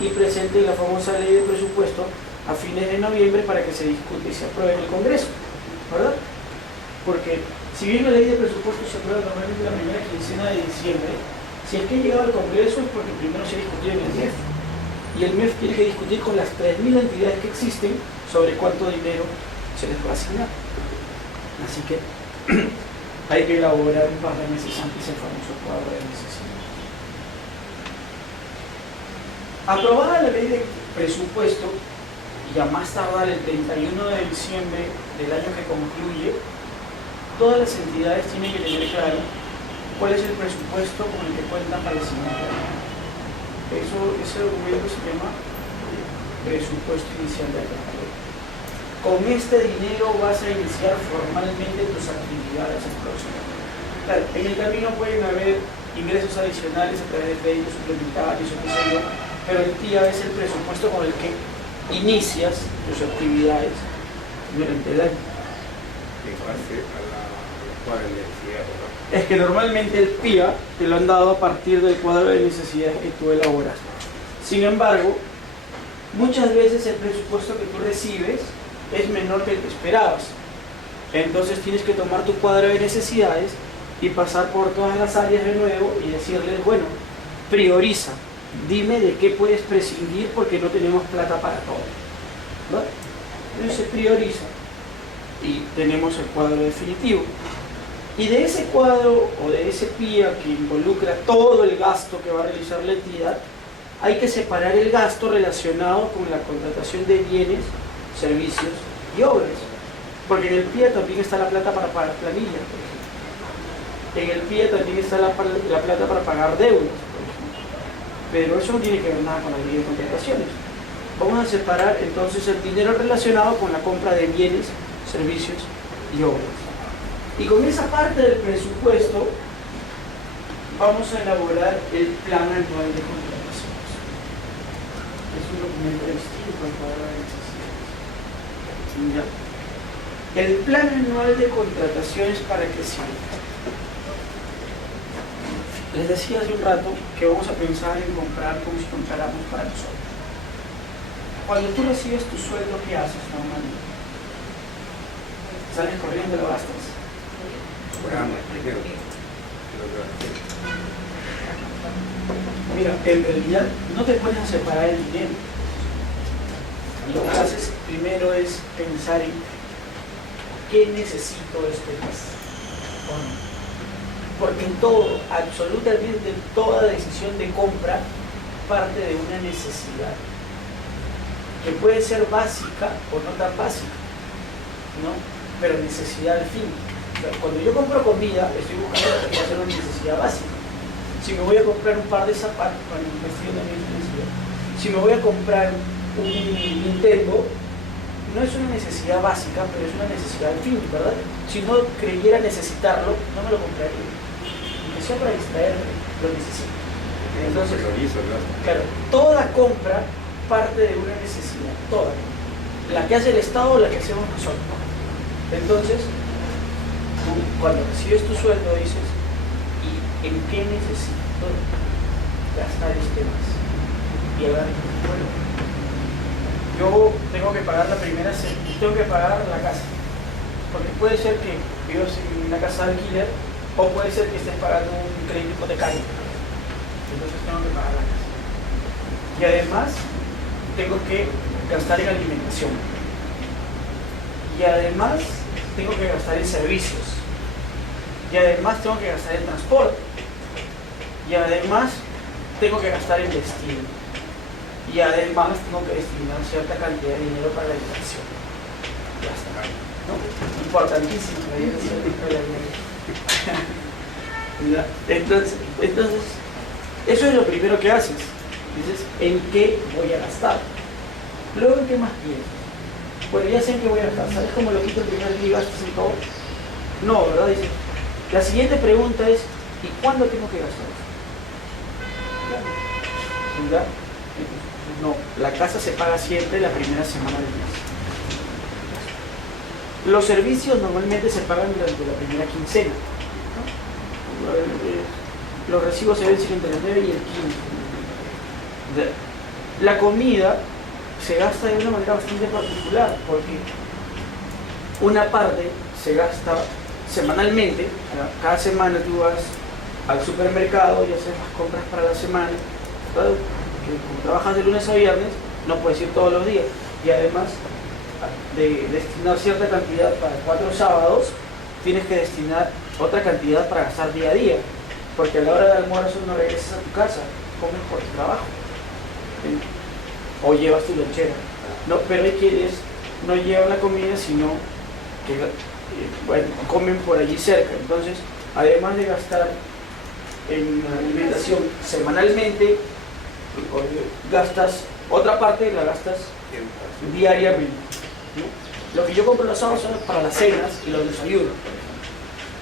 y presenten la famosa ley de presupuesto a fines de noviembre para que se discute y se apruebe en el Congreso, ¿verdad? Porque si bien la ley de presupuesto se aprueba normalmente la primera quincena de diciembre, si es que ha llegado al Congreso es porque primero se ha discutido en el MEF, y el MEF tiene que discutir con las 3.000 entidades que existen sobre cuánto dinero se les va a asignar. Así que hay que elaborar un par de meses antes el famoso cuadro de necesidad. Aprobada la ley de presupuesto, y a más tardar el 31 de diciembre del año que concluye, todas las entidades tienen que tener claro cuál es el presupuesto con el que cuentan para el siguiente año. Ese documento se llama presupuesto inicial de actividad. Con este dinero vas a iniciar formalmente tus actividades el próximo año. Claro, en el camino pueden haber ingresos adicionales a través de créditos suplementarios o qué sé yo, pero el TIA es el presupuesto con el que inicias tus actividades durante el año. En base a la cuadra de necesidades, ¿no? Es que normalmente el PIA te lo han dado a partir del cuadro de necesidades que tú elaboras. Sin embargo, muchas veces el presupuesto que tú recibes es menor que el que esperabas. Entonces tienes que tomar tu cuadro de necesidades y pasar por todas las áreas de nuevo y decirles, bueno, prioriza. Dime de qué puedes prescindir porque no tenemos plata para todo, ¿no? Entonces se prioriza y tenemos el cuadro definitivo. Y de ese cuadro o de ese PIA que involucra todo el gasto que va a realizar la entidad, hay que separar el gasto relacionado con la contratación de bienes, servicios y obras. Porque en el PIA también está la plata para pagar planilla, por ejemplo. En el PIA también está la plata para pagar deudas. Pero eso no tiene que ver nada con la ley de contrataciones. Vamos a separar entonces el dinero relacionado con la compra de bienes, servicios y obras. Y con esa parte del presupuesto vamos a elaborar el plan anual de contrataciones. Es un documento distinto al cuadro de necesidades. El plan anual de contrataciones, ¿para qué sirve? Les decía hace un rato que vamos a pensar en comprar como si compráramos para nosotros. Cuando tú recibes tu sueldo, ¿qué haces normalmente? ¿Sales corriendo y lo gastas? Mira, en realidad no te pones a separar el dinero. Lo que haces primero es pensar en ¿qué necesito este mes? Porque en todo, absolutamente en toda decisión de compra, parte de una necesidad que puede ser básica o no tan básica, ¿no? Pero necesidad al fin. O sea, cuando yo compro comida, estoy buscando que va a ser una necesidad básica. Si me voy a comprar un par de zapatos, para mi cuestión de necesidad. Si me voy a comprar un Nintendo, no es una necesidad básica, pero es una necesidad al fin, ¿verdad? Si no creyera necesitarlo, no me lo compraría. Aunque sea para distraerme, lo necesito. Entonces, claro, toda compra parte de una necesidad, toda. La que hace el Estado o la que hacemos nosotros. Entonces, cuando recibes tu sueldo dices, ¿y en qué necesito gastar este mes? Y ahora, bueno, yo tengo que pagar la primera semana, tengo que pagar la casa, porque puede ser que vivas en una casa de alquiler o puede ser que estés pagando un crédito hipotecario, entonces tengo que pagar la casa. Y además tengo que gastar en alimentación, y además tengo que gastar en servicios, y además tengo que gastar en transporte, y además tengo que gastar en vestido, y además tengo que destinar cierta cantidad de dinero para la educación. Ya está, ¿no? Importantísimo. Entonces, eso es lo primero que haces. Dices, ¿en qué voy a gastar? Luego, ¿en qué más piensas? Bueno, ya sé en qué voy a gastar. ¿Sabes cómo lo quito el primer día y gastas en todo? No, ¿verdad? Dices, la siguiente pregunta es, ¿y cuándo tengo que gastar eso? ¿Verdad? No, la casa se paga siempre la primera semana del mes. Los servicios normalmente se pagan durante la primera quincena, ¿no? Los recibos se vencen entre el 9 y el 15. La comida se gasta de una manera bastante particular, porque una parte se gasta semanalmente. Cada semana tú vas al supermercado y haces las compras para la semana, ¿verdad? Que como trabajas de lunes a viernes, no puedes ir todos los días, y además de destinar cierta cantidad para 4 sábados, tienes que destinar otra cantidad para gastar día a día, porque a la hora del almuerzo no regresas a tu casa, comes por tu trabajo, ¿sí? O llevas tu lonchera. No, pero hay quienes no llevan la comida, sino que bueno, comen por allí cerca. Entonces, además de gastar en alimentación semanalmente, gastas otra parte, la gastas diariamente, ¿no? Lo que yo compro los sábados son para las cenas y los desayunos,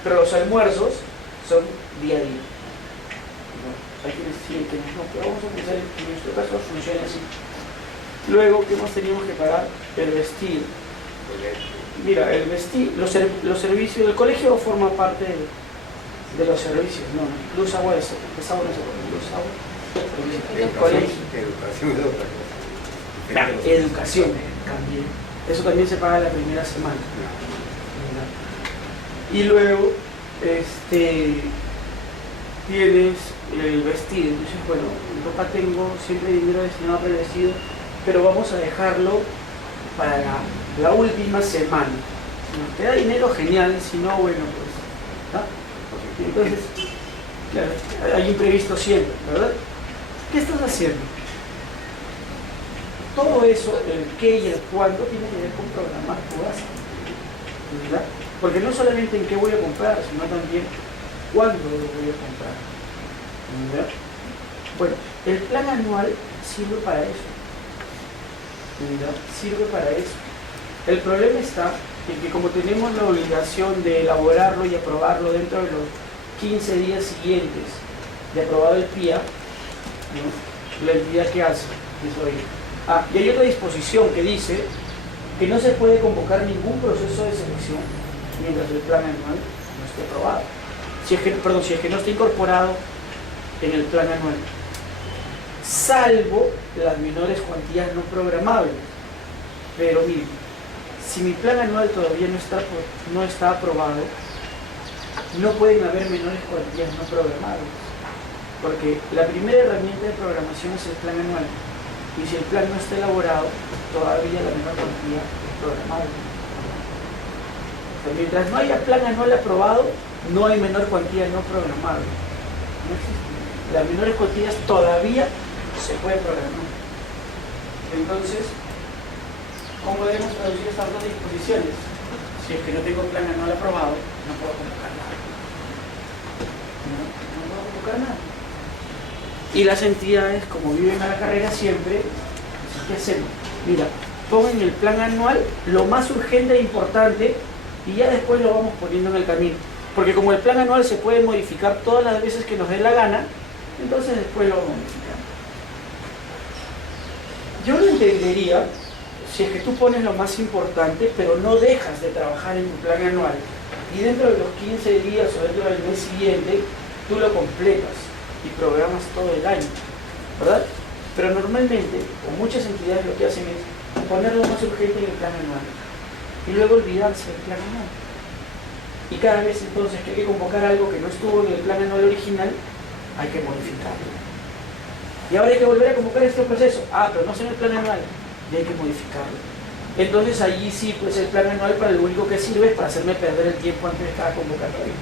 pero los almuerzos son día a día. Hay quienes sí, quienes no, pero vamos a pensar que en nuestro caso funciona así. Luego, ¿qué más teníamos que pagar? El vestir. Mira, el vestir, los servicios del colegio forma parte de los servicios, no, luz, agua, eso, agua no se puede, luz, agua, el colegio. Educación es otra cosa. La educación también, eso también se paga la primera semana. Y luego, tienes el vestido. Entonces, bueno, en ropa tengo siempre dinero destinado para el vestido, pero vamos a dejarlo para la última semana. Si nos queda dinero, genial, si no, bueno, pues, ¿no? Entonces, claro, hay imprevisto siempre, ¿verdad? ¿Qué estás haciendo? Todo eso, el qué y el cuándo, tiene que ver con programar tu gasto, ¿verdad? Porque no solamente en qué voy a comprar, sino también cuándo lo voy a comprar, ¿verdad? Bueno, el plan anual sirve para eso, ¿verdad? Sirve para eso. El problema está en que como tenemos la obligación de elaborarlo y aprobarlo dentro de los 15 días siguientes de aprobado el PIA, ¿no? La entidad que hace es hoy. Y hay otra disposición que dice que no se puede convocar ningún proceso de selección mientras el plan anual no esté aprobado. Si es que no está incorporado en el plan anual, salvo las menores cuantías no programables. Pero miren, si mi plan anual todavía no está aprobado, no pueden haber menores cuantías no programables, porque la primera herramienta de programación es el plan anual, y si el plan no está elaborado, todavía la menor cuantía es programable. Pero mientras no haya plan anual aprobado, no hay menor cuantía no programable. No existe. Las menores cuantías todavía se pueden programar. Entonces, ¿cómo debemos traducir estas dos disposiciones? Si es que no tengo plan anual aprobado, no puedo convocar nada. No puedo convocar nada. Y las entidades, como viven a la carrera siempre, ¿qué hacemos? Mira, pongan en el plan anual lo más urgente e importante y ya después lo vamos poniendo en el camino. Porque como el plan anual se puede modificar todas las veces que nos dé la gana, entonces después lo modificamos. Yo lo entendería si es que tú pones lo más importante, pero no dejas de trabajar en tu plan anual y dentro de los 15 días o dentro del mes siguiente tú lo completas y programas todo el año, ¿verdad? Pero normalmente, o muchas entidades lo que hacen es poner lo más urgente en el plan anual y luego olvidarse del plan anual. Y cada vez entonces que hay que convocar algo que no estuvo en el plan anual original, hay que modificarlo. Y ahora hay que volver a convocar este proceso. Pero no es en el plan anual, y hay que modificarlo. Entonces allí sí, pues el plan anual para lo único que sirve es para hacerme perder el tiempo antes de cada convocatoria.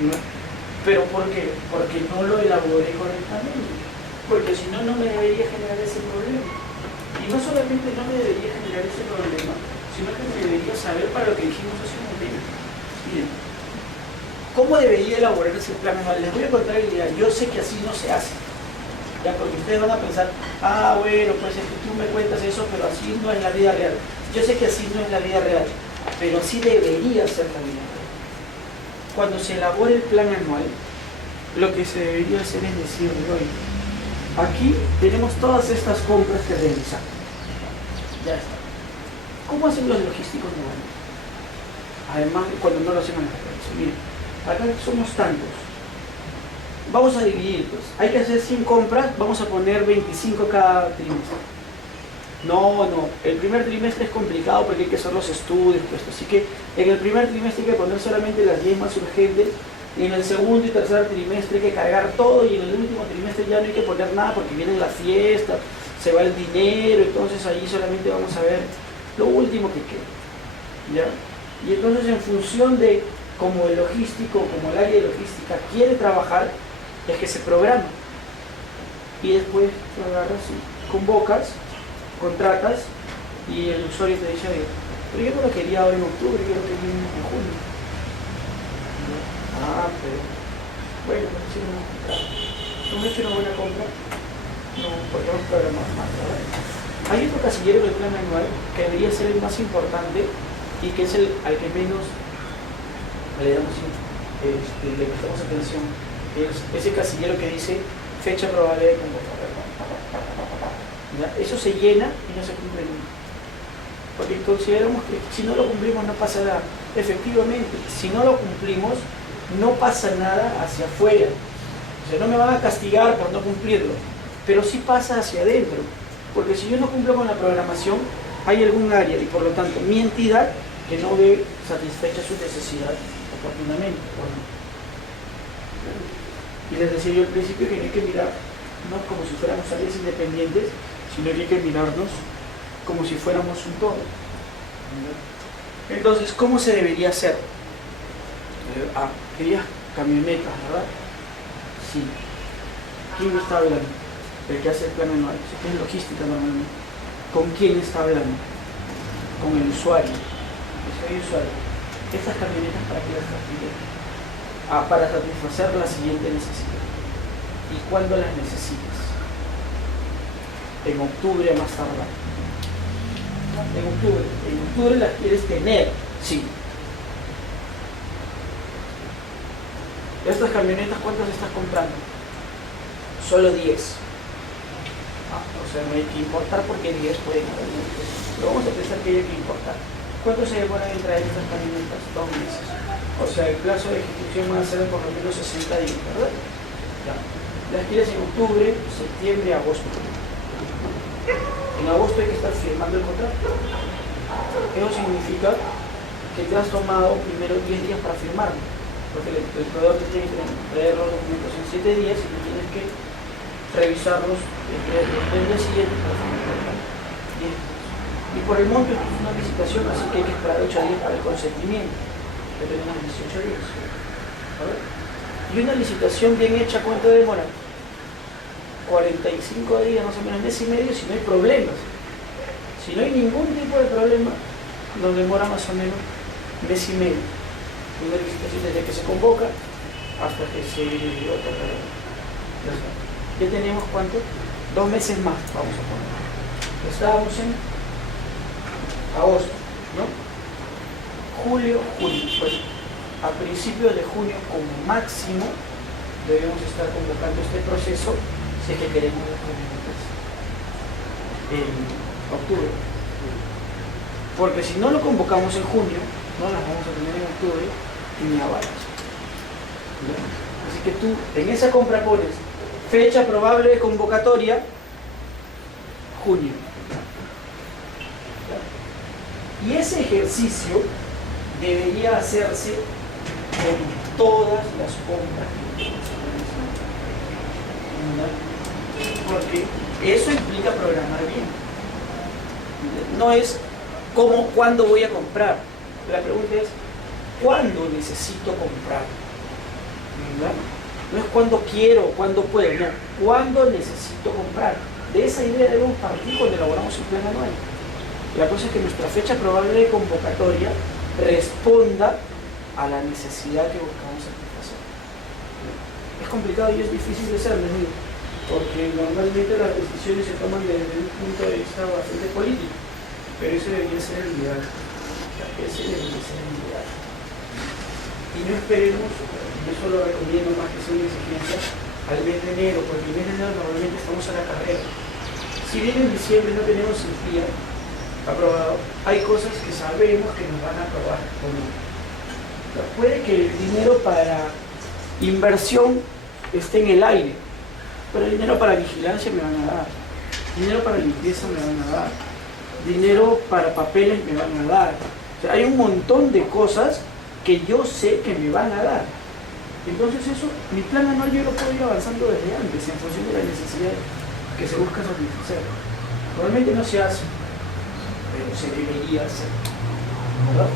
¿No? ¿Pero por qué? Porque no lo elaboré correctamente. Porque si no, no me debería generar ese problema. Y no solamente no me debería generar ese problema, sino que me debería saber para lo que dijimos hace un momento. Miren, ¿cómo debería elaborarse el plan anual? Les voy a contar la idea. Yo sé que así no se hace. Ya, porque ustedes van a pensar, bueno, pues es que tú me cuentas eso, pero así no es la vida real. Yo sé que así no es la vida real, pero así debería ser la vida real. Cuando se elabora el plan anual, lo que se debería hacer es decirle, oye, aquí tenemos todas estas compras que realizar. Ya está. ¿Cómo hacen los logísticos nuevamente? Además, cuando no lo hacen en la empresa, miren, acá somos tantos. Vamos a dividir, pues. Hay que hacer 100 compras, vamos a poner 25 cada trimestre. No, el primer trimestre es complicado porque hay que hacer los estudios, pues. Así que en el primer trimestre hay que poner solamente las 10 más urgentes, y en el segundo y tercer trimestre hay que cargar todo, y en el último trimestre ya no hay que poner nada porque vienen las fiestas, se va el dinero, entonces ahí solamente vamos a ver lo último que queda, ¿ya? Y entonces en función de como el logístico, como el área de logística quiere trabajar, es que se programa. Y después te agarras y convocas, contratas, y el usuario te dice, oye, pero yo no lo quería ahora en octubre, yo lo quería en junio. Ah, pero bueno, no he hecho una compra. ¿No me he hecho una buena compra? No, podemos programar más, ¿verdad? Hay otro casillero del plan anual que debería ser el más importante y que es el al que menos le damos le prestamos atención, que es ese casillero que dice fecha probable de convocatoria. Eso se llena y no se cumple nunca. Porque consideramos que si no lo cumplimos no pasa nada. Efectivamente, si no lo cumplimos, no pasa nada hacia afuera. O sea, no me van a castigar por no cumplirlo, pero sí pasa hacia adentro. Porque si yo no cumplo con la programación, hay algún área y por lo tanto mi entidad que no ve satisfecha su necesidad oportunamente. Y les decía yo al principio que no hay que mirar no como si fuéramos áreas independientes, sino que hay que mirarnos como si fuéramos un todo. Entonces, ¿cómo se debería hacer? Querías camionetas, ¿verdad? Sí. ¿Quién está hablando? El que hace el plan anual. Es logística normalmente. ¿Con quién está hablando? Con el usuario. Soy usuario. Estas camionetas, ¿para qué las estás pidiendo? Para satisfacer la siguiente necesidad. ¿Y cuándo las necesitas? En octubre a más tardar. En octubre las quieres tener, sí. Estas camionetas, ¿cuántas estás comprando? Solo 10. O sea, no hay que importar porque 10 pueden haber. Pero vamos a pensar que hay que importar. ¿Cuánto se demoran en traer estas camionetas? 2 meses. O sea, el plazo de ejecución va a ser por lo menos 60 días, ¿verdad? Ya. Las quieres en octubre, septiembre, agosto. En agosto hay que estar firmando el contrato. Eso significa que te has tomado primero 10 días para firmarlo. Porque el proveedor te tiene que traer los documentos en 7 días y tú tienes que revisarlos el día siguiente para firmar el contrato. Y por el monto es una licitación, así que hay que esperar 8 días para el consentimiento. Que tenemos 18 días. Y una licitación bien hecha, ¿cuánto demora? 45 días, más o menos, mes y medio, si no hay problemas. Si no hay ningún tipo de problema, nos demora más o menos mes y medio. Una licitación desde que se convoca hasta que se otorga. Ya tenemos ¿cuánto? 2 meses más, vamos a poner. Estábamos en agosto, ¿no? Julio. Pues a principios de junio como máximo debemos estar convocando este proceso si es que queremos las camionetas en octubre. Porque si no lo convocamos en junio, no las vamos a tener en octubre y ni a balas. Así que tú en esa compra pones fecha probable de convocatoria, junio. Y ese ejercicio debería hacerse en todas las compras. Porque eso implica programar bien. No es cómo, cuándo voy a comprar. La pregunta es, ¿cuándo necesito comprar? ¿Verdad? No es cuándo quiero, cuándo puedo, no. ¿Cuándo necesito comprar? De esa idea debemos partir cuando elaboramos el plan anual. La cosa es que nuestra fecha probable de convocatoria responda a la necesidad que buscamos satisfacer. Es complicado y es difícil de ser, les digo, porque normalmente las decisiones se toman desde un punto de vista bastante político, pero ese debería ser el ideal. Ese debería ser el ideal. Y no esperemos, yo solo recomiendo más que sea una exigencia, al mes de enero, porque el mes de enero normalmente estamos a la carrera. Si bien en diciembre no tenemos el día aprobado, hay cosas que sabemos que nos van a aprobar o no. Puede que el dinero para inversión esté en el aire. Pero dinero para vigilancia me van a dar, dinero para limpieza me van a dar, dinero para papeles me van a dar. O sea, hay un montón de cosas que yo sé que me van a dar. Entonces eso, mi plan anual yo lo puedo ir avanzando desde antes en función de la necesidad que se busca satisfacer. Probablemente no se hace, pero se debería hacer, ¿verdad?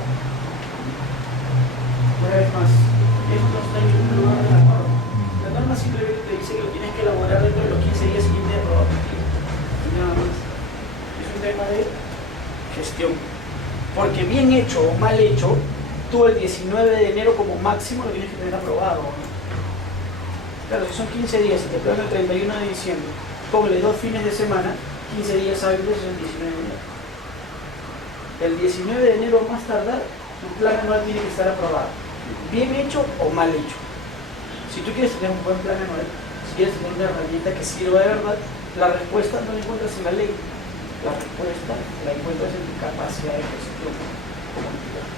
Una vez más, esto no está en ningún lugar de la norma. La norma simplemente te dice que lo tienes que elaborar dentro de los 15 días siguientes de probabilidad. Y nada más. Es un tema de gestión. Porque bien hecho o mal hecho, tú el 19 de enero como máximo lo tienes que tener aprobado, ¿no? Claro, si son 15 días y te pegan el 31 de diciembre, ponle 2 fines de semana, 15 días hábiles es el 19 de enero. El 19 de enero más tardar, tu plan anual tiene que estar aprobado. Bien hecho o mal hecho. Si tú quieres tener un buen plan anual, si quieres tener una herramienta que sirva de verdad, la respuesta no la encuentras en la ley. La respuesta la encuentras en tu capacidad de gestión comunitaria.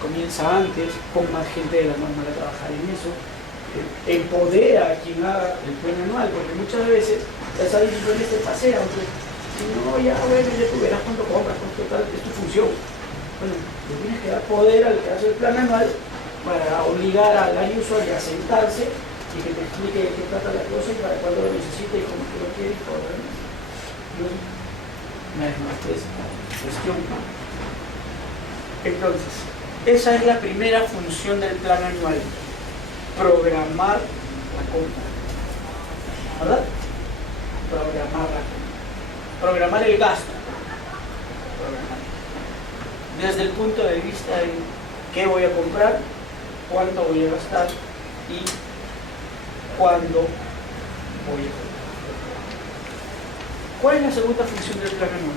Comienza antes, pon más gente de la normal a trabajar en eso, empodera a quien haga el plan anual, porque muchas veces esa decisión te pasea, si no, ya bueno, ya tú verás cuánto compras, cuánto tal, es tu función. Bueno, le tienes que dar poder al que hace el plan anual para obligar al usuario a sentarse y que te explique de qué trata la cosa y para cuándo lo necesita y cómo tú lo quieres y todo lo demás. Una vez más, es gestión. Entonces, esa es la primera función del plan anual, programar la compra, ¿verdad? Programar la compra, programar el gasto, programar. Desde el punto de vista de qué voy a comprar, cuánto voy a gastar y cuándo voy a comprar. ¿Cuál es la segunda función del plan anual?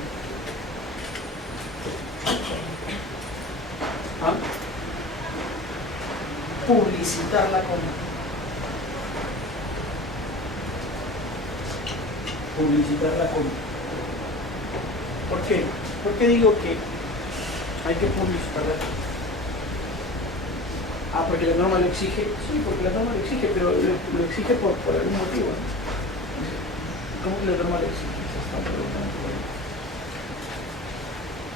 ¿Ah? Publicitar la compra. Publicitar la compra. ¿Por qué? ¿Por qué digo que hay que publicitarla? Porque la norma lo exige. Sí, porque la norma lo exige, pero lo exige por algún motivo, ¿no? ¿Cómo que la norma lo exige?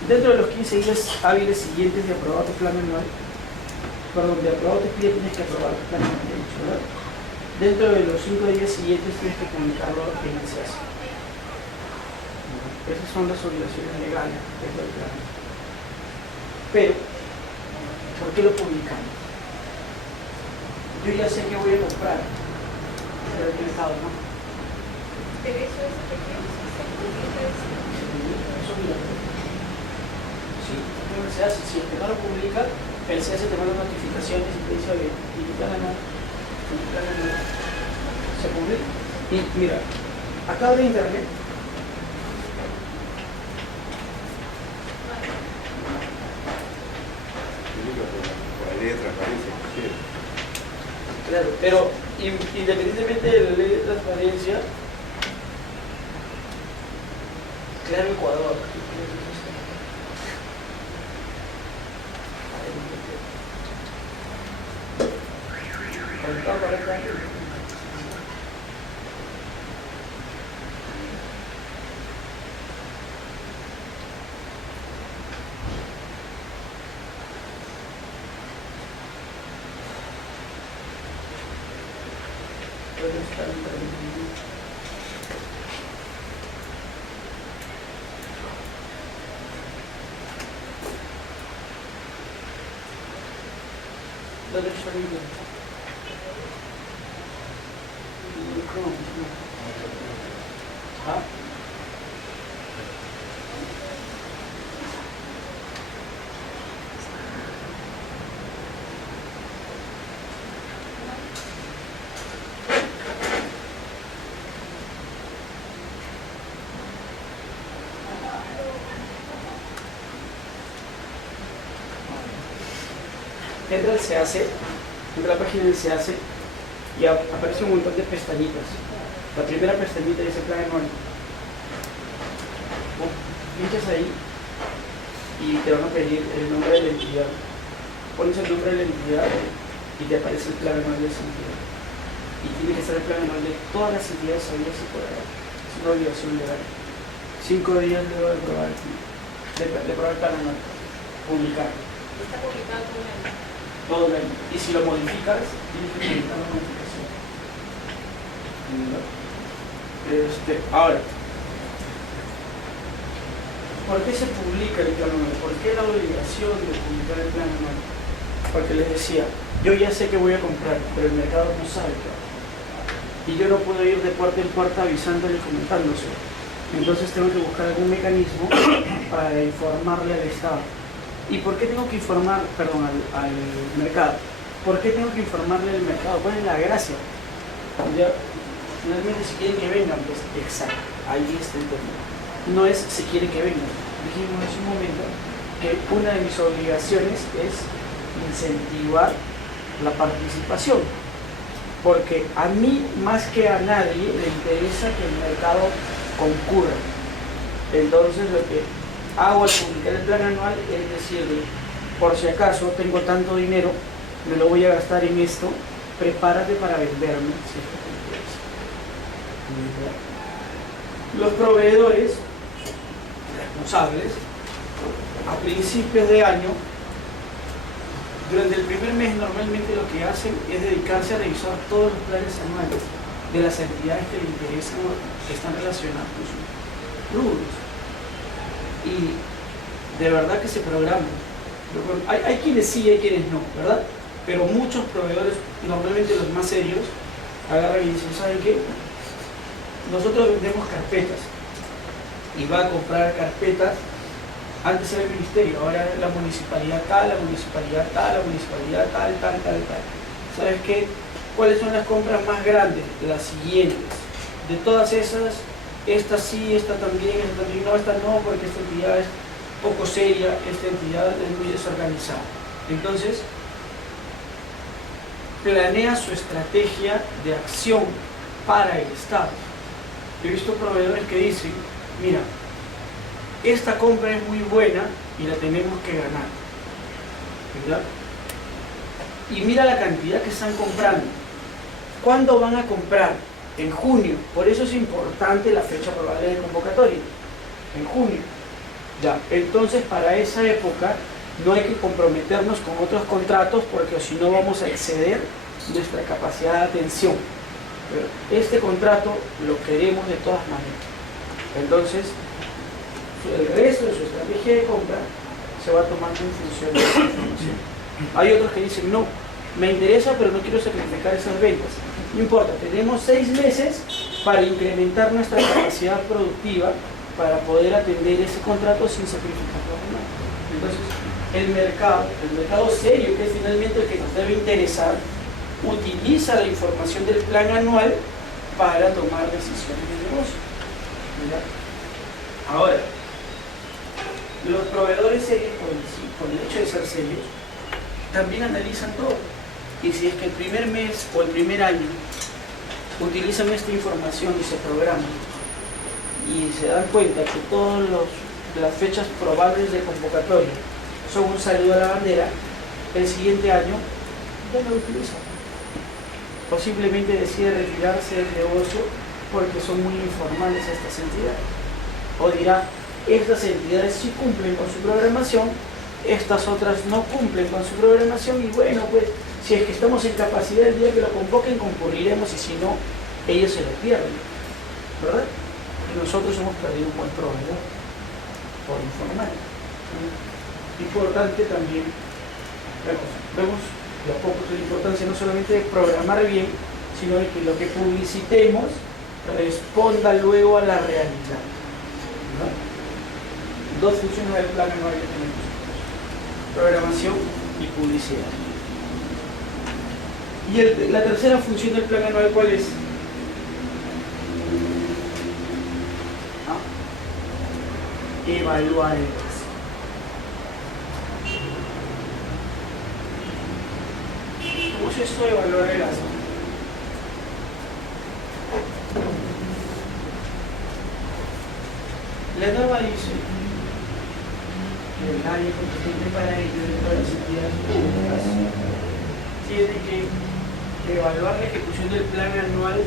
Dentro de los 15 días hábiles siguientes de aprobar tu plan anual, de aprobar tu PIA tienes que aprobar tu plan anual, ¿verdad? Dentro de los 5 días siguientes tienes que comunicarlo en el SEAS. Esas son las obligaciones legales dentro del plan. Pero, ¿por qué lo publicamos? Yo ya sé que voy a comprar, pero el mercado no. Pero eso es pequeño, Eso mira. Sí, el SEAS, si el que no lo publica, el SEAS te manda notificaciones y te dice, oye, y tu plan anual se publica. Y mira, acá abre internet. Por la ley de transparencia, sí. Claro, pero independientemente de la ley de transparencia, claro, Ecuador. ¿Dónde está el libro? ¿Ah? Entra el SEACE, entra a la página del SEACE y aparece un montón de pestañitas. La primera pestañita dice plan anual. Pinchas ahí y te van a pedir el nombre de la entidad. Pones el nombre de la entidad y te aparece el plan anual de esa entidad. Y tiene que ser el plan anual de todas las entidades habidas y por haber. Es una obligación legal. 5 días luego de probar el plan anual, publicar. Está publicado todo el año. Todo el año. Y si lo modificas, tienes que publicar la modificación. Ahora, ¿por qué se publica el plan anual? ¿Por qué la obligación de publicar el plan anual? Porque les decía, yo ya sé que voy a comprar, pero el mercado no sabe qué va. Y yo no puedo ir de puerta en puerta avisándole y comentándose. Entonces tengo que buscar algún mecanismo para informarle al Estado. ¿Y por qué tengo que informar, al mercado? ¿Por qué tengo que informarle al mercado? ¿Cuál es la gracia? Ya, finalmente si quieren que vengan, pues exacto, ahí está el término. No es si quieren que vengan. Dijimos hace un momento que una de mis obligaciones es incentivar la participación. Porque a mí, más que a nadie, le interesa que el mercado concurra. Entonces lo que hago al publicar el plan anual es decirle, por si acaso tengo tanto dinero, me lo voy a gastar en esto, prepárate para venderme si es que te interesa. Los proveedores responsables, a principios de año, durante el primer mes normalmente lo que hacen es dedicarse a revisar todos los planes anuales de las entidades que le interesan o que están relacionadas con sus rubros. Y de verdad que se programan. Hay quienes sí y hay quienes no, ¿verdad? Pero muchos proveedores, normalmente los más serios, agarran y dicen, ¿saben qué? Nosotros vendemos carpetas y va a comprar carpetas. Antes era el ministerio, ahora es la municipalidad tal, la municipalidad tal, la municipalidad tal. ¿Sabes qué? ¿Cuáles son las compras más grandes? Las siguientes. De todas esas, esta sí, esta también, no, esta no, porque esta entidad es poco seria, esta entidad es muy desorganizada. Entonces, planea su estrategia de acción para el Estado. He visto proveedores que dicen, mira, esta compra es muy buena y la tenemos que ganar, ¿verdad? Y mira la cantidad que están comprando. ¿Cuándo van a comprar? En junio. Por eso es importante la fecha probable de convocatoria. En junio. Ya. Entonces, para esa época no hay que comprometernos con otros contratos porque si no vamos a exceder nuestra capacidad de atención. Pero este contrato lo queremos de todas maneras. Entonces, el resto de su estrategia de compra se va tomando en función de esa información. Hay otros que dicen, no, me interesa pero no quiero sacrificar esas ventas. No importa, tenemos 6 meses para incrementar nuestra capacidad productiva para poder atender ese contrato sin sacrificar lo demás. Entonces, el mercado serio, que es finalmente el que nos debe interesar, utiliza la información del plan anual para tomar decisiones de negocio. ¿Verdad? Ahora, los proveedores serios, por el hecho de ser serios, también analizan todo. Y si es que el primer mes o el primer año utilizan esta información y se programan y se dan cuenta que todas las fechas probables de convocatoria son un saludo a la bandera, el siguiente año ya no lo utilizan. O simplemente decide retirarse del negocio porque son muy informales estas entidades. O dirá, estas entidades sí cumplen con su programación, estas otras no cumplen con su programación y bueno, pues si es que estamos en capacidad el día que lo convoquen concurriremos y si no, ellos se lo pierden, ¿verdad? Y nosotros hemos perdido un buen proveedor por informar. Importante también, vemos de a poco la importancia no solamente de programar bien, sino de que lo que publicitemos responda luego a la realidad, ¿verdad? 2 funciones del plan anual que tenemos: programación y publicidad. Y la tercera función del plan anual, ¿cuál es? Evaluar el gasto. ¿Cómo es esto de evaluar el gasto? La norma dice que el área competente para ello dentro de las entidades públicas tiene que evaluar la ejecución del plan anual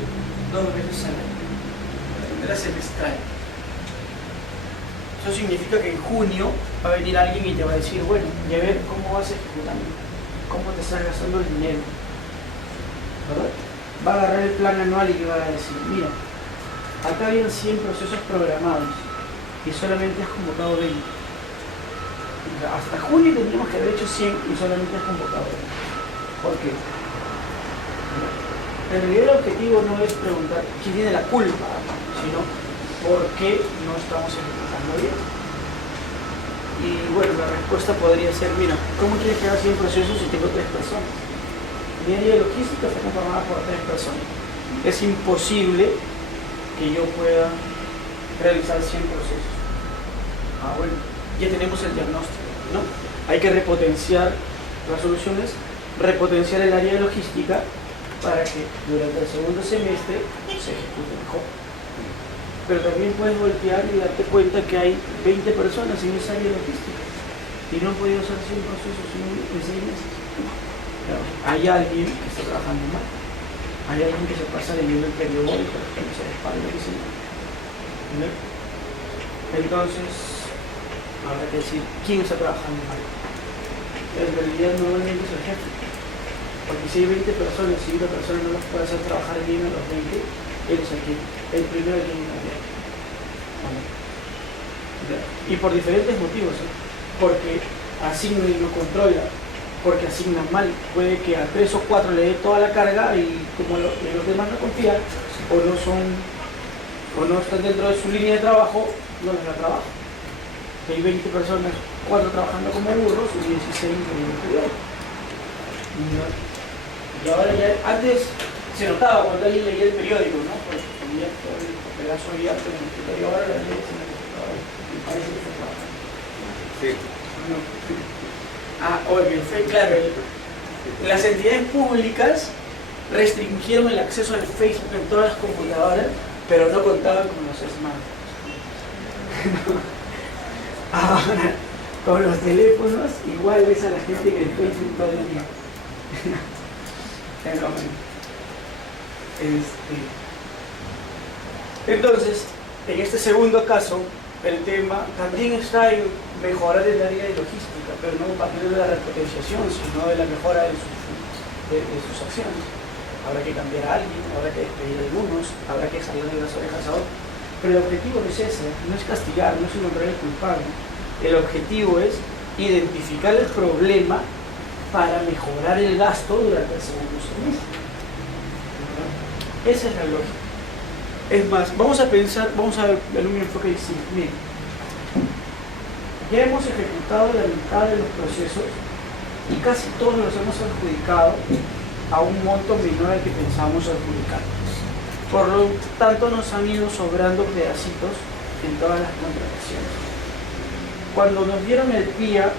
2 veces al año, de manera semestral. Eso significa que en junio va a venir alguien y te va a decir, bueno, y a ver cómo vas ejecutando, cómo te estás gastando el dinero, ¿verdad? Va a agarrar el plan anual y le va a decir, mira, acá habían 100 procesos programados y solamente has convocado 20. Hasta junio teníamos que haber hecho 100 y solamente has convocado 20. ¿Por qué? En realidad el objetivo no es preguntar quién tiene la culpa, sino por qué no estamos ejecutando bien. Y bueno, la respuesta podría ser, mira, ¿cómo quieres que haga 100 procesos si tengo 3 personas? Mi área de logística está conformada por 3 personas. Es imposible que yo pueda realizar 100 procesos. Bueno, ya tenemos el diagnóstico, ¿no? Hay que repotenciar las soluciones, repotenciar el área de logística para que durante el segundo semestre se ejecute mejor. Pero también puedes voltear y darte cuenta que hay 20 personas en esa área de logística y no han podido hacer 100 procesos en 6 meses. Claro, hay alguien que está trabajando mal, hay alguien que se pasa leyendo el periódico, que se respalda, que se... ¿no? Entonces, habrá que decir quién está trabajando mal. En realidad normalmente es el jefe, porque si hay 20 personas y una persona no los puede hacer trabajar bien a los 20, él es el primero que tiene que cambiar. Y por diferentes motivos, ¿eh? Porque asigna y no controla, porque asigna mal, puede que a 3 o 4 le dé toda la carga y como los demás no confían o no están dentro de su línea de trabajo, no les da trabajo. Hay 20 personas, 4 trabajando como burros y 16 leyendo periódico. Y ahora ya, antes se notaba cuando alguien leía el periódico, ¿no? Porque tenía todo el pedazo abierto en el escritorio, ahora la ley se me y parece que está trabajando. Sí. No. Oye, claro, las entidades públicas restringieron el acceso al Facebook en todas las computadoras, pero no contaban con los smartphones. Ahora, con los teléfonos, igual ves a la gente que el Facebook todo el día. Pero bueno. Entonces, en este segundo caso, el tema también está en mejorar el área de logística, pero no a partir de la repotenciación, sino de la mejora de sus acciones. Habrá que cambiar a alguien, habrá que despedir a algunos, habrá que jalarle las orejas a otros. Pero el objetivo no es ese, no es castigar, no es encontrar el culpable. El objetivo es identificar el problema para mejorar el gasto durante el segundo semestre. Esa es la lógica. Es más, vamos a ver un enfoque distinto. Miren, ya hemos ejecutado la mitad de los procesos y casi todos los hemos adjudicado a un monto menor al que pensábamos adjudicar. Por lo tanto, nos han ido sobrando pedacitos en todas las contrataciones. Cuando nos dieron el PIA,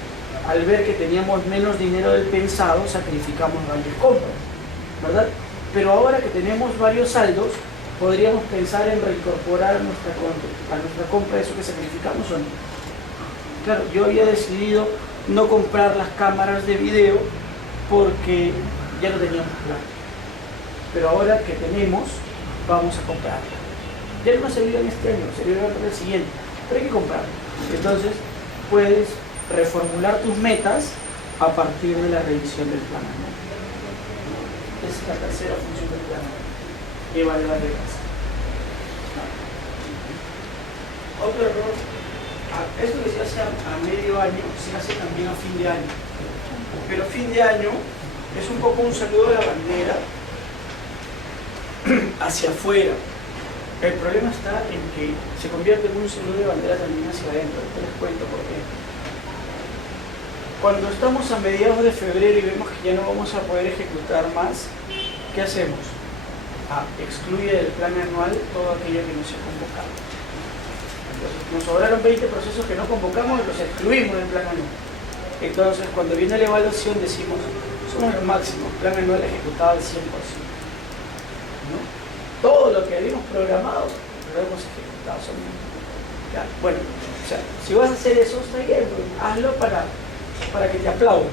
al ver que teníamos menos dinero del pensado, sacrificamos varias compras, ¿verdad? Pero ahora que tenemos varios saldos, podríamos pensar en reincorporar a nuestra compra eso que sacrificamos o no. Claro, yo había decidido no comprar las cámaras de video porque ya no teníamos plan. Pero ahora que tenemos, vamos a comprarla. Ya no servirá en este año, servirá para el siguiente, pero hay que comprarla. Entonces, puedes reformular tus metas a partir de la revisión del plan anual. Esa es la tercera función del plan anual. Evaluar el gasto. Otro error, esto que se hace a medio año, se hace también a fin de año. Pero fin de año es un poco un saludo de la bandera hacia afuera. El problema está en que se convierte en un saludo de bandera también hacia adentro. Les cuento por qué. Cuando estamos a mediados de febrero y vemos que ya no vamos a poder ejecutar más, ¿qué hacemos? Excluye del plan anual todo aquello que no se ha convocado. Entonces, nos sobraron 20 procesos que no convocamos y los excluimos del plan anual. Entonces, cuando viene la evaluación decimos, somos los máximos, plan anual ejecutado al 100%. ¿No? Todo lo que habíamos programado, lo hemos ejecutado. Ya, bueno, o sea, si vas a hacer eso, está bien, hazlo para que te aplaudan.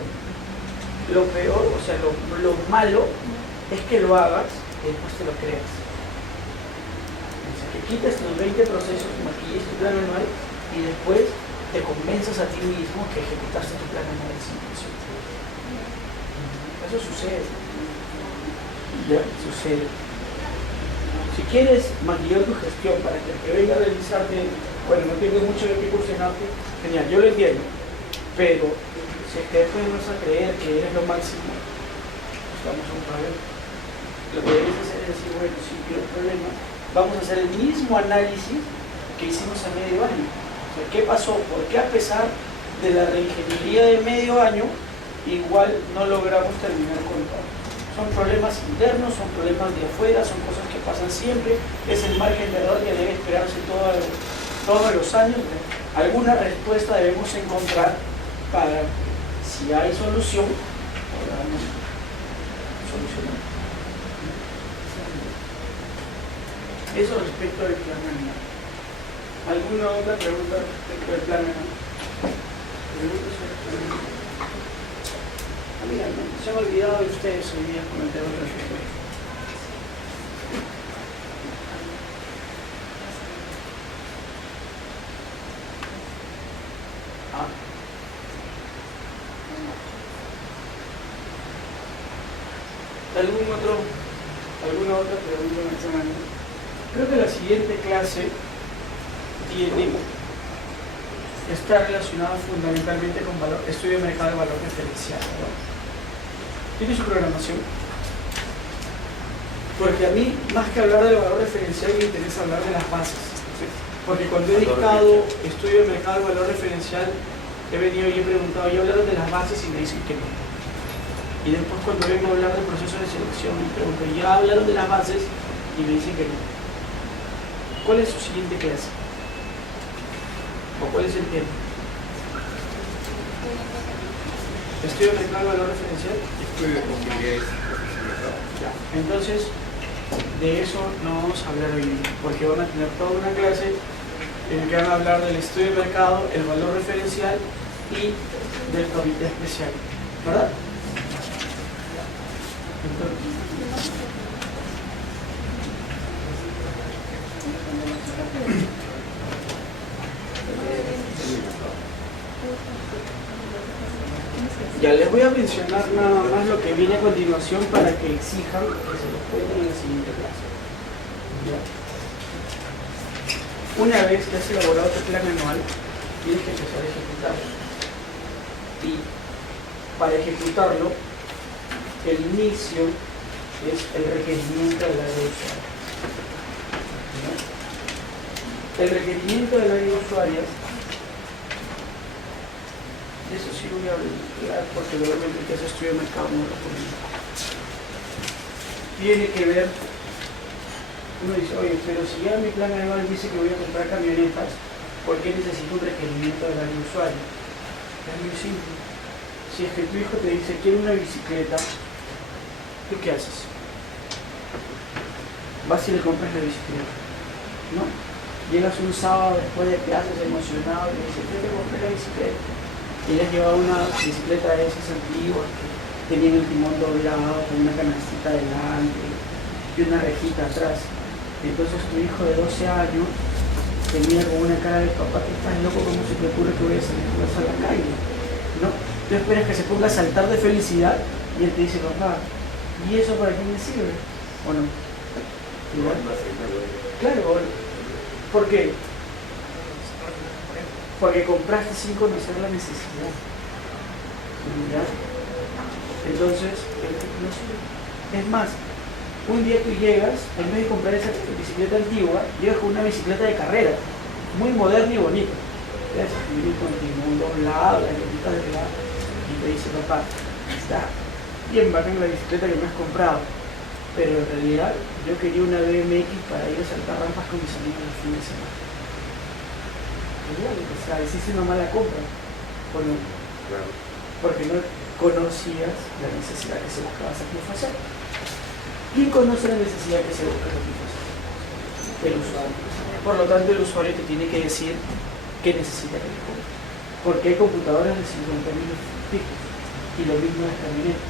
Lo peor, o sea, lo malo es que lo hagas y después te lo creas. O sea, que quites tus 20 procesos, maquilles tu plan anual y después te convenzas a ti mismo que ejecutaste tu plan anual al 100%. Eso sucede. Ya, sucede. Si quieres maquillar tu gestión para que el que venga a realizarte, bueno, no tienes mucho de qué cuestionarte, genial, yo lo entiendo, pero si es que después no vas a creer que eres lo máximo, estamos en un problema. Lo que debes hacer es decir, bueno, si quiero un problema, vamos a hacer el mismo análisis que hicimos a medio año. O sea, ¿qué pasó? ¿Por qué a pesar de la reingeniería de medio año, igual no logramos terminar con todo? Son problemas internos, son problemas de afuera, son cosas que pasan siempre, es el margen de error que debe esperarse todos los años. Alguna respuesta debemos encontrar para, si hay solución, podamos solucionar. Eso respecto del plan anual. ¿Alguna otra pregunta respecto del plan anual? ¿Preguntas sobre el plan anual? Se han olvidado de ustedes hoy día con el tema de la ¿Alguna otra pregunta en esta mañana? Creo que la siguiente clase está relacionada fundamentalmente con estudio de mercado de valor referencial, ¿no? Tiene su programación. Porque a mí, más que hablar del valor referencial, me interesa hablar de las bases. ¿Sí? Porque cuando he dictado estudio de mercado de valor referencial, he venido y he preguntado, ¿ya hablaron de las bases? Y me dicen que no. Y después cuando vengo a hablar del proceso de selección, me pregunto, ¿ya hablaron de las bases? Y me dicen que no. ¿Cuál es su siguiente clase? ¿O cuál es el tema? ¿Estudio de mercado de valor referencial? Estudio de posibilidades. Ya. Entonces, de eso no vamos a hablar hoy día, porque van a tener toda una clase en la que van a hablar del estudio de mercado, el valor referencial y del comité especial, ¿verdad? Entonces, ya les voy a mencionar nada más lo que viene a continuación para que exijan que se los cuenten en la siguiente clase. ¿Ya? Una vez que has elaborado tu plan anual, tienes que empezar a ejecutarlo. Y para ejecutarlo, el inicio es el requerimiento del área de usuarios. ¿Ya? El requerimiento del área de usuarios, eso sí voy a hablar porque luego el que hace estudio de mercado no lo conozco. Tiene que ver, uno dice, oye, pero si ya mi plan anual dice que voy a comprar camionetas, ¿por qué necesito un requerimiento del área de usuario? Es muy simple. Si es que tu hijo te dice, quiero una bicicleta, ¿tú qué haces? Vas y le compras la bicicleta, ¿no? Llegas un sábado después de clases emocionado y le dices, te compré la bicicleta. Y le has llevado una bicicleta de esas antiguas que tenían el timón doblado con una canastita delante y una rejita atrás. Entonces tu hijo de 12 años te mira con una cara de papá, que estás loco, ¿cómo se te ocurre que voy a salir a la calle? ¿No? Tú esperas que se ponga a saltar de felicidad y él te dice, papá, ¿y eso para qué me sirve? ¿O no? ¿Igual? Claro, ¿por qué? Porque compraste sin conocer la necesidad. ¿Ya? Entonces, no sirve. Es más, un día tú llegas, en vez de comprar esa bicicleta antigua, llegas con una bicicleta de carrera, muy moderna y bonita. Viene con timón doblado, la llanita delgada, y te dice, papá, está bien bacán la bicicleta que me has comprado, pero en realidad yo quería una BMX para ir a saltar rampas con mis amigos el fin de semana. O sea, hiciste una mala compra, ¿o no? Claro. Porque no conocías la necesidad que se buscaba satisfacer. ¿Quién conoce la necesidad que se busca satisfacer? El usuario. Por lo tanto, el usuario te tiene que decir qué necesita que le compre. Porque hay computadoras de 50.000 picos. Y lo mismo las camionetas.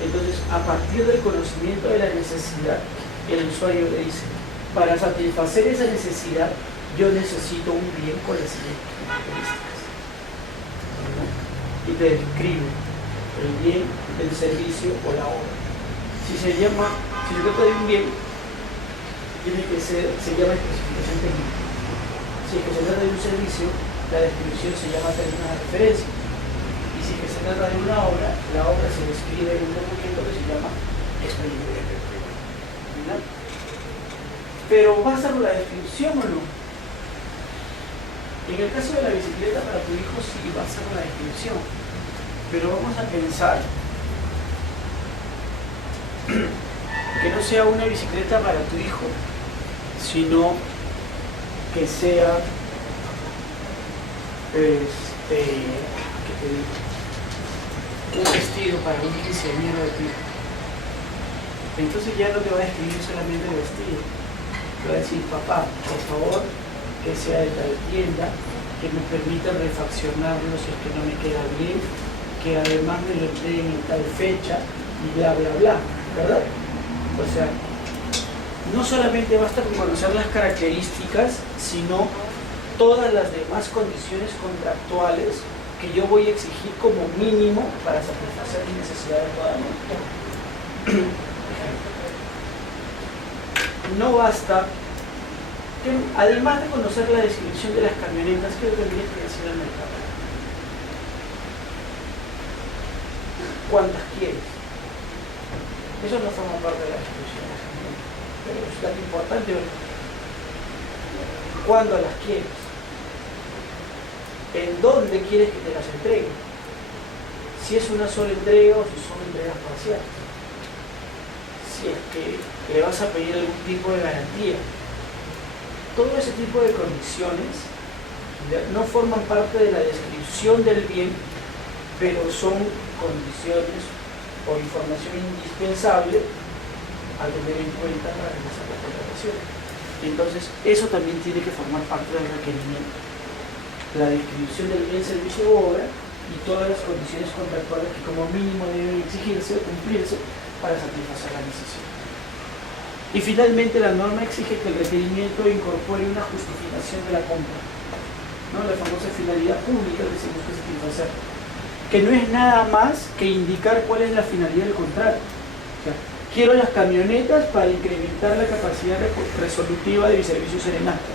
Entonces, a partir del conocimiento de la necesidad, el usuario le dice, para satisfacer esa necesidad, yo necesito un bien con las siguientes características. ¿No? Y te describe el bien, el servicio o la obra. Si se trata de un bien, se llama especificación técnica. Si es que se trata de un servicio, la descripción se llama términos de referencia. Y si es que se trata de una obra, la obra se describe en un documento que se llama expediente. ¿No? Pero ¿basta con la descripción o no? En el caso de la bicicleta para tu hijo sí basta con la descripción. Pero vamos a pensar que no sea una bicicleta para tu hijo, sino que sea un vestido para un quinceañero de tu hijo. Entonces ya no te va a describir solamente el vestido, te va a decir, papá, por favor, que sea de tal tienda, que me permita refaccionarlo si es que no me queda bien, que además me lo entreguen en tal fecha y bla bla bla, ¿verdad? O sea, no solamente basta con conocer las características, sino todas las demás condiciones contractuales que yo voy a exigir como mínimo para satisfacer mis necesidades totalmente. No basta que, además de conocer la descripción de las camionetas, ¿qué tendría que decir al mercado? ¿Cuántas quieres? Eso no forma parte de la descripción de las camionetas, pero es tan importante. ¿Cuándo las quieres? ¿En dónde quieres que te las entregue? Si es una sola entrega o si son entregas parciales. Si es que le vas a pedir algún tipo de garantía. Todo ese tipo de condiciones no forman parte de la descripción del bien, pero son condiciones o información indispensable a tener en cuenta para realizar la contratación. Entonces, eso también tiene que formar parte del requerimiento. La descripción del bien, servicio o obra y todas las condiciones contractuales que como mínimo deben exigirse o cumplirse para satisfacer la necesidad. Y finalmente la norma exige que el requerimiento incorpore una justificación de la compra, ¿no? La famosa finalidad pública que se busca satisfacer, que no es nada más que indicar cuál es la finalidad del contrato. O sea, quiero las camionetas para incrementar la capacidad resolutiva de mi servicio serenata.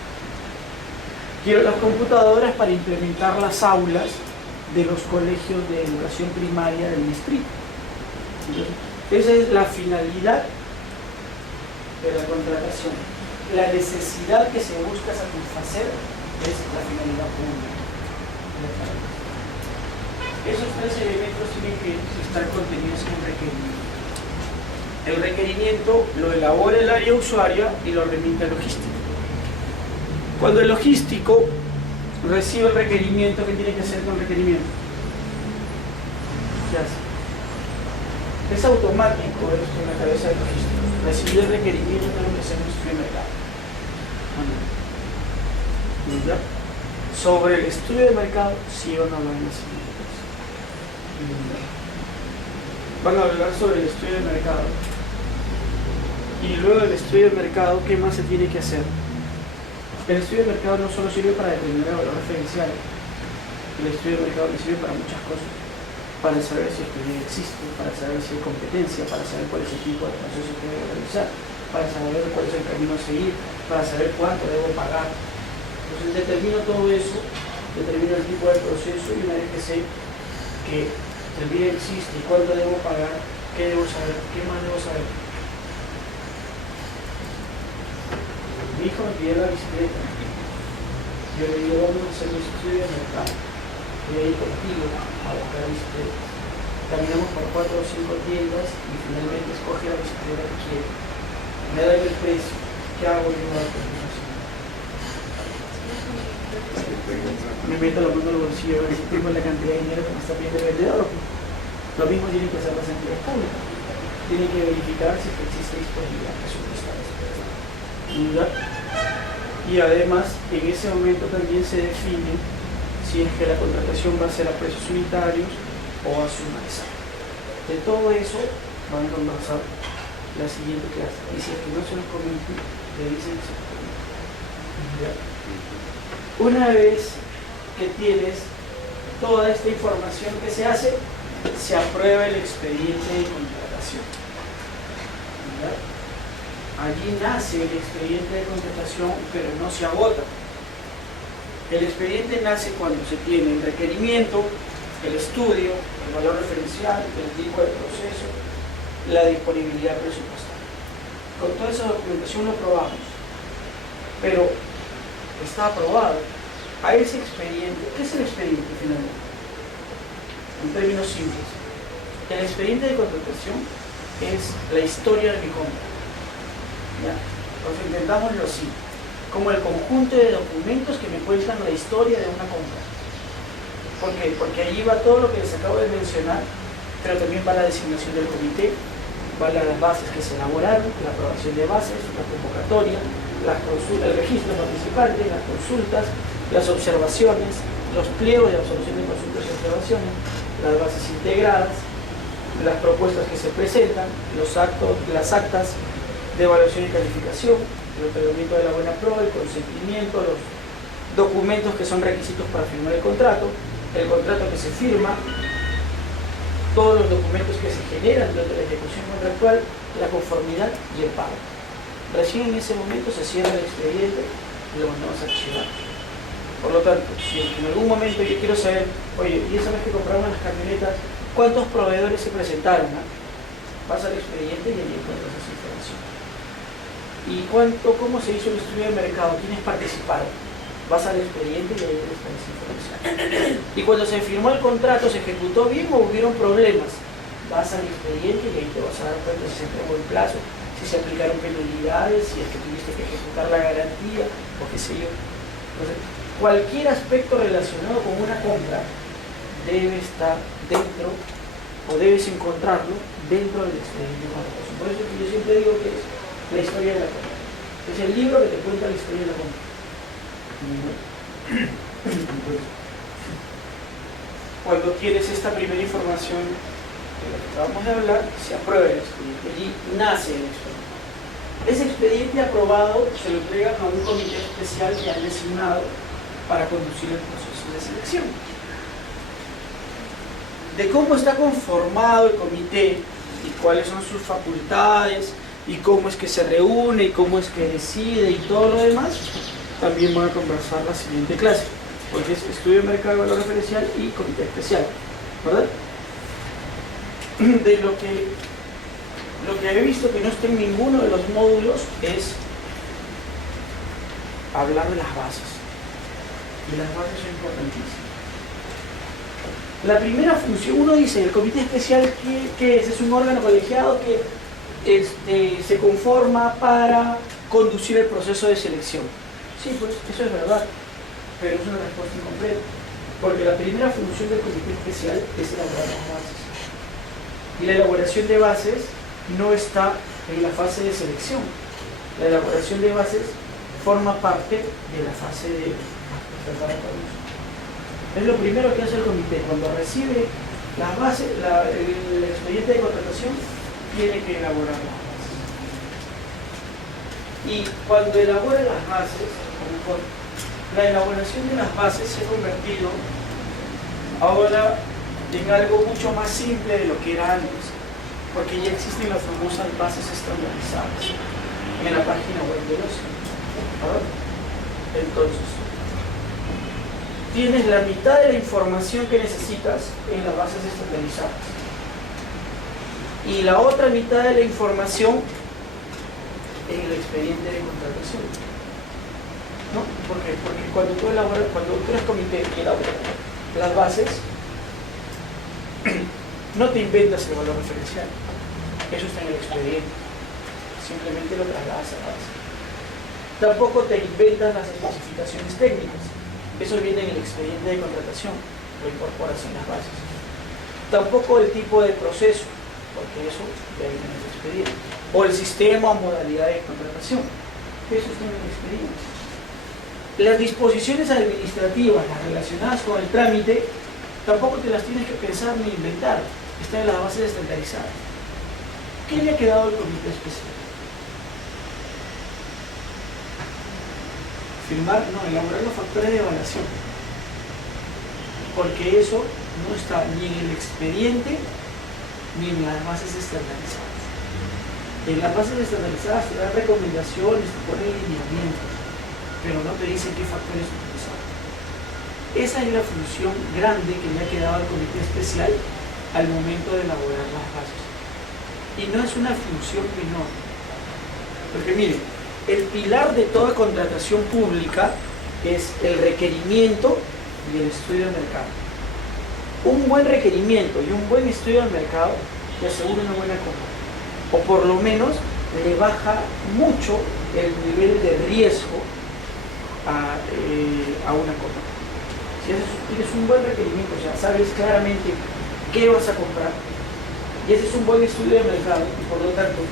Quiero las computadoras para implementar las aulas de los colegios de educación primaria del distrito. Entonces, esa es la finalidad de la contratación. La necesidad que se busca satisfacer es la finalidad pública. Esos tres elementos tienen que estar contenidos en el requerimiento. El requerimiento lo elabora el área usuaria y lo remite al logístico. Cuando el logístico recibe el requerimiento, ¿qué tiene que hacer con el requerimiento? ¿Qué hace? Es automático esto en la cabeza del logístico. Recibir el requerimiento tenemos que hacer un estudio de mercado. ¿Ya? Sobre el estudio de mercado, sí o no lo van a decir. Van a hablar sobre el estudio de mercado. Y luego del estudio de mercado, ¿qué más se tiene que hacer? El estudio de mercado no solo sirve para determinar el valor referencial. El estudio de mercado le sirve para muchas cosas. Para saber si el bien existe, para saber si hay competencia, para saber cuál es el tipo de proceso que debo realizar, para saber cuál es el camino a seguir, para saber cuánto debo pagar. Entonces determino todo eso, determino el tipo de proceso y una vez que sé que el bien existe y cuánto debo pagar, ¿qué debo saber? ¿Qué más debo saber? Mi hijo me pidió la bicicleta. Yo le digo, vamos a hacer un estudio de mercado. Voy a ir contigo a buscar bicicletas. Caminamos por 4 o 5 tiendas y finalmente escoge la bicicleta que quiere. Me da el precio. ¿Qué hago yo a continuación? Me meto la mano al bolsillo a ver si tengo la cantidad de dinero que me está pidiendo el vendedor. Lo mismo tienen que hacer las entidades públicas. Tienen que verificar si existe disponibilidad presupuestaria. Y además, en ese momento también se define si es que la contratación va a ser a precios unitarios o a suma de saldo. De todo eso van a conversar la siguiente clase. Y si es que no se los comento, le dicen ¿ya? Una vez que tienes toda esta información que se hace, se aprueba el expediente de contratación. ¿Ya? Allí nace el expediente de contratación, pero no se agota. El expediente nace cuando se tiene el requerimiento, el estudio, el valor referencial, el tipo de proceso, la disponibilidad presupuestaria. Con toda esa documentación lo aprobamos, pero está aprobado. A ese expediente, ¿qué es el expediente finalmente? En términos simples, el expediente de contratación es la historia de mi compra. ¿Ya? Entonces entendámoslo así, como el conjunto de documentos que me cuentan la historia de una compra. ¿Por qué? Porque allí va todo lo que les acabo de mencionar, pero también va la designación del comité, va las bases que se elaboraron, la aprobación de bases, la convocatoria, el registro de participantes, las consultas, las observaciones, los pliegos de absolución de consultas y observaciones, las bases integradas, las propuestas que se presentan, las actas de evaluación y calificación, el otorgamiento de la buena prueba, el consentimiento, los documentos que son requisitos para firmar el contrato que se firma, todos los documentos que se generan durante la ejecución contractual, la conformidad y el pago. Recién en ese momento se cierra el expediente y lo mandamos a archivar. Por lo tanto, si en algún momento yo quiero saber, oye, y esa vez que compramos las camionetas, ¿cuántos proveedores se presentaron? Vas al expediente y allí encuentras esa información. ¿Y cómo se hizo el estudio de mercado? ¿Quiénes participaron? Vas al expediente y ahí está esa información. Y cuando se firmó el contrato, ¿se ejecutó bien o hubieron problemas? Vas al expediente y ahí te vas a dar cuenta si se entregó el plazo, si se aplicaron penalidades, si es que tuviste que ejecutar la garantía o qué sé yo. Entonces, cualquier aspecto relacionado con una compra debe estar dentro o debes encontrarlo dentro del expediente de contratación. Por eso yo siempre digo que es la historia de la compra. Es el libro que te cuenta la historia de la compra. Cuando tienes esta primera información de la que acabamos de hablar, se aprueba el expediente. Allí nace el expediente. Ese expediente aprobado se lo entrega a un comité especial que han designado para conducir el proceso de selección. De cómo está conformado el comité y cuáles son sus facultades y cómo es que se reúne y cómo es que decide y todo lo demás, también van a conversar la siguiente clase, porque es estudio de mercado de valor referencial y comité especial, ¿verdad? De lo que he visto que no está en ninguno de los módulos es hablar de las bases. Y las bases son importantísimas. La primera función, uno dice, el comité especial, ¿qué es? Es un órgano colegiado que se conforma para conducir el proceso de selección. Sí, pues eso es verdad, pero es una respuesta incompleta, porque la primera función del comité especial es elaborar las bases. Y la elaboración de bases no está en la fase de selección. La elaboración de bases forma parte de la fase de preparatoria. Es lo primero que hace el comité. Cuando recibe las bases, el expediente de contratación, tiene que elaborar las bases. Y cuando elabora las bases, la elaboración de las bases se ha convertido ahora en algo mucho más simple de lo que era antes, porque ya existen las famosas bases estandarizadas en la página web de los. Entonces, tienes la mitad de la información que necesitas en las bases estandarizadas y la otra mitad de la información en el expediente de contratación, ¿no? Porque cuando tú eres comité y elaboras las bases, no te inventas el valor referencial, eso está en el expediente, simplemente lo trasladas a la base. Tampoco te inventas las especificaciones técnicas, eso viene en el expediente de contratación, lo incorporas en las bases. Tampoco el tipo de proceso, porque eso ya viene en el expediente, o el sistema o modalidad de contratación, eso está en el expediente. Las disposiciones administrativas, las relacionadas con el trámite, tampoco te las tienes que pensar ni inventar, está en las bases estandarizadas. ¿Qué le ha quedado al comité especial? Elaborar los factores de evaluación, porque eso no está ni en el expediente ni en las bases estandarizadas. En las bases estandarizadas te dan recomendaciones, te ponen lineamientos, pero no te dicen qué factores utilizar. Esa es la función grande que le ha quedado al comité especial al momento de elaborar las bases. Y no es una función menor, porque miren, el pilar de toda contratación pública es el requerimiento y el estudio del mercado. Un buen requerimiento y un buen estudio del mercado te asegura una buena compra, o por lo menos le baja mucho el nivel de riesgo a una compra. Si tienes un buen requerimiento, o sea, sabes claramente qué vas a comprar, y ese es un buen estudio de mercado, y por lo tanto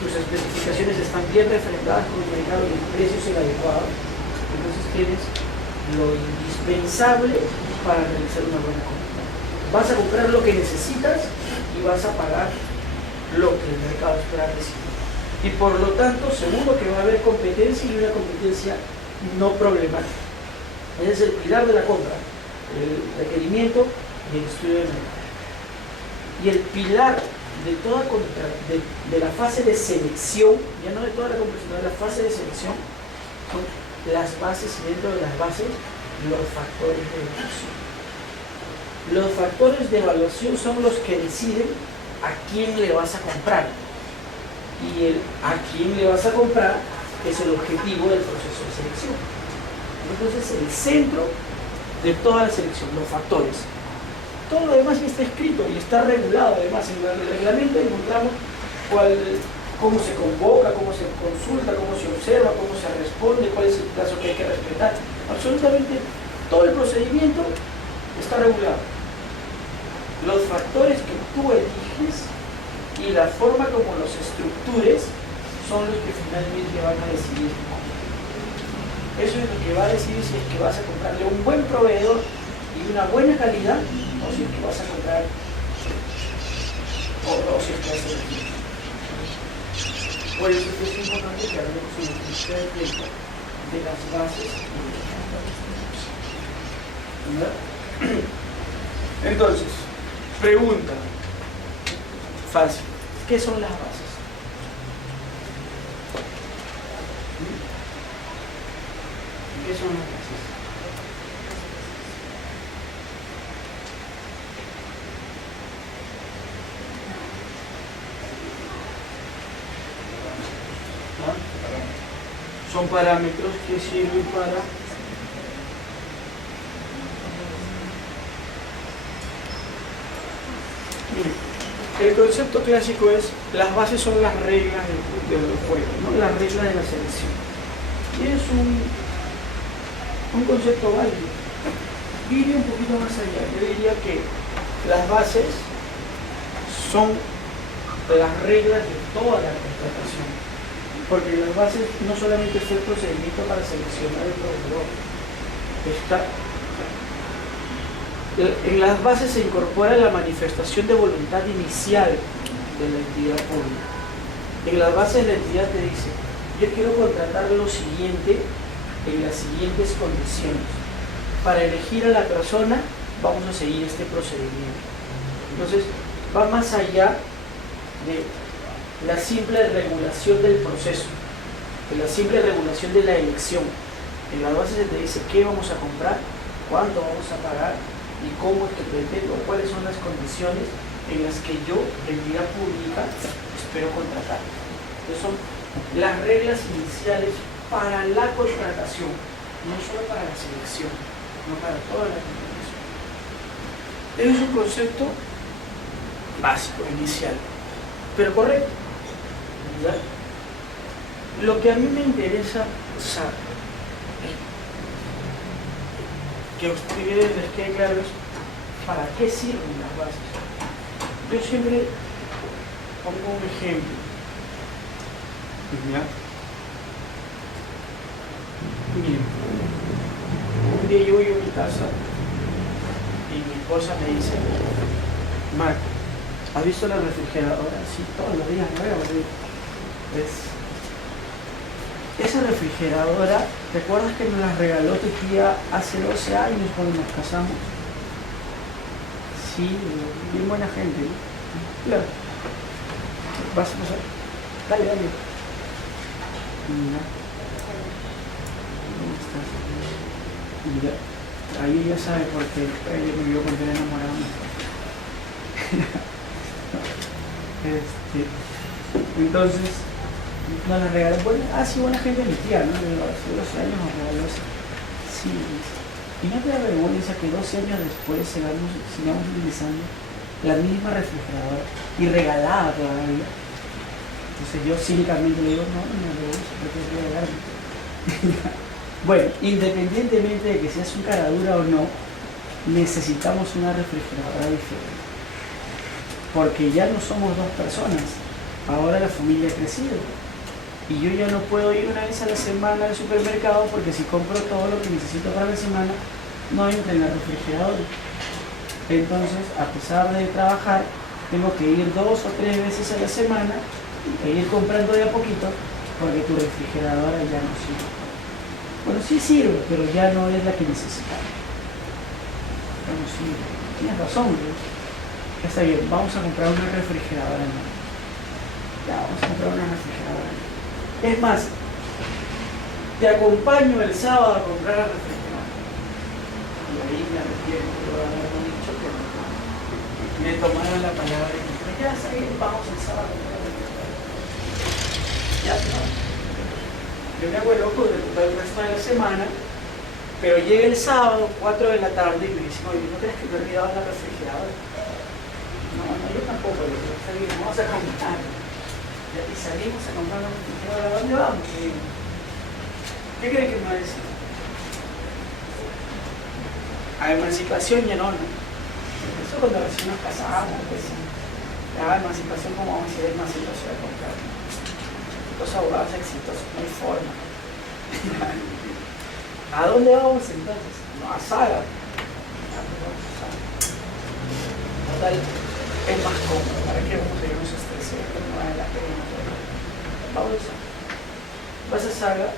tus especificaciones están bien referentadas con el mercado y el precio es el adecuado, entonces tienes lo indispensable para realizar una buena compra. Vas a comprar lo que necesitas y vas a pagar lo que el mercado espera recibir. Y por lo tanto, seguro que va a haber competencia y una competencia no problemática. Ese es el pilar de la compra, el requerimiento y el estudio del mercado. Y el pilar de toda de la fase de selección, ya no de toda la compra, sino de la fase de selección, son las bases, y dentro de las bases, los factores de evaluación. Los factores de evaluación son los que deciden a quién le vas a comprar. Y el a quién le vas a comprar es el objetivo del proceso de selección. Entonces, el centro de toda la selección, los factores. Todo lo demás ya está escrito y está regulado. Además, en el reglamento encontramos cómo se convoca, cómo se consulta, cómo se observa, cómo se responde, cuál es el plazo que hay que respetar. Absolutamente todo el procedimiento está regulado. Los factores que tú eliges y la forma como los estructures son los que finalmente van a decidir. Eso es lo que va a decidir si es que vas a comprarle un buen proveedor y una buena calidad, o si es que vas a comprar o si es que vas a elegir. Por eso es importante que hablemos en el principio de las bases y de los factores. Entonces, pregunta fácil: ¿qué son las bases? ¿Qué son las bases? Son parámetros que sirven para el concepto clásico es: las bases son las reglas del juego, ¿no? Las reglas de la selección. Y es un concepto válido. Yo iría un poquito más allá. Yo diría que las bases son las reglas de toda la contratación. Porque en las bases no solamente está el procedimiento para seleccionar el proveedor, en las bases se incorpora la manifestación de voluntad inicial de la entidad pública. En las bases la entidad te dice: yo quiero contratar lo siguiente en las siguientes condiciones. Para elegir a la persona vamos a seguir este procedimiento. Entonces va más allá de la simple regulación del proceso, de la simple regulación de la elección. En las bases se te dice qué vamos a comprar, cuánto vamos a pagar y cómo es que pretendo, cuáles son las condiciones en las que yo, entidad pública, espero contratar. Entonces son las reglas iniciales para la contratación, no solo para la selección, no para toda la contratación. Es un concepto básico, inicial, pero correcto. ¿Verdad? Lo que a mí me interesa saber, que a ustedes les quede claro, es para qué sirven las bases. Yo siempre pongo un ejemplo. ¿Ya? Miren, un día yo voy a mi casa y mi esposa me dice: Marco, ¿Has visto la refrigeradora? Sí, todos los días la veo. ¿Sí? Esa refrigeradora, ¿te acuerdas que nos la regaló tu tía hace 12 años cuando nos casamos? Sí, bien buena gente, ¿no? Claro. Vas a pasar. Dale, dale. Mira. ¿Dónde estás? Mira. Ahí ella sabe porque ella me vio cuando era enamorado. Entonces, nos la regaló. Bueno, sí, buena gente mi tía, ¿no? Hace 12 años nos regaló eso. Sí. Y no te da vergüenza que 12 años después sigamos utilizando la misma refrigeradora y regalada todavía. Entonces yo cínicamente le digo, no me vergüenza, prefiero regalarme. Bueno, independientemente de que seas un cara dura o no, necesitamos una refrigeradora diferente. Porque ya no somos dos personas, ahora la familia ha crecido. Y yo ya no puedo ir una vez a la semana al supermercado porque si compro todo lo que necesito para la semana, no entra en el refrigerador. Entonces, a pesar de trabajar, tengo que ir 2 o 3 veces a la semana e ir comprando de a poquito porque tu refrigeradora ya no sirve. Bueno, sí sirve, pero ya no es la que necesitamos. Ya no sirve. Tienes razón, ¿no? Está bien, vamos a comprar una refrigeradora nueva. Ya, vamos a comprar una refrigeradora nueva. Es más, te acompaño el sábado a comprar la refrigeradora. Y ahí me arrepiento de haberlo dicho, pero me tomaron la palabra y me dijeron, ya está bien, vamos el sábado a comprar la refrigeradora. Ya, no. Yo me hago loco de comprar el resto de la semana, pero llega el sábado, 4 de la tarde, y me dicen, oye, ¿no crees que me he olvidado la refrigeradora? No, yo tampoco, le digo, está bien, vamos a comprar. Y salimos a comprar una refrigeradora. ¿A dónde vamos? ¿Qué creen que me va a decir? A emancipación ya no, ¿no? Eso cuando recién nos casamos, pues sí. La emancipación, como vamos a decir, emancipación de comprar. Los abogados exitosos, no hay forma. ¿A dónde vamos entonces? No, a Saga. Total, es más cómodo. ¿Para qué vamos a ir a esos 300? No vale la pena. Vamos a Saga. Vas a Saga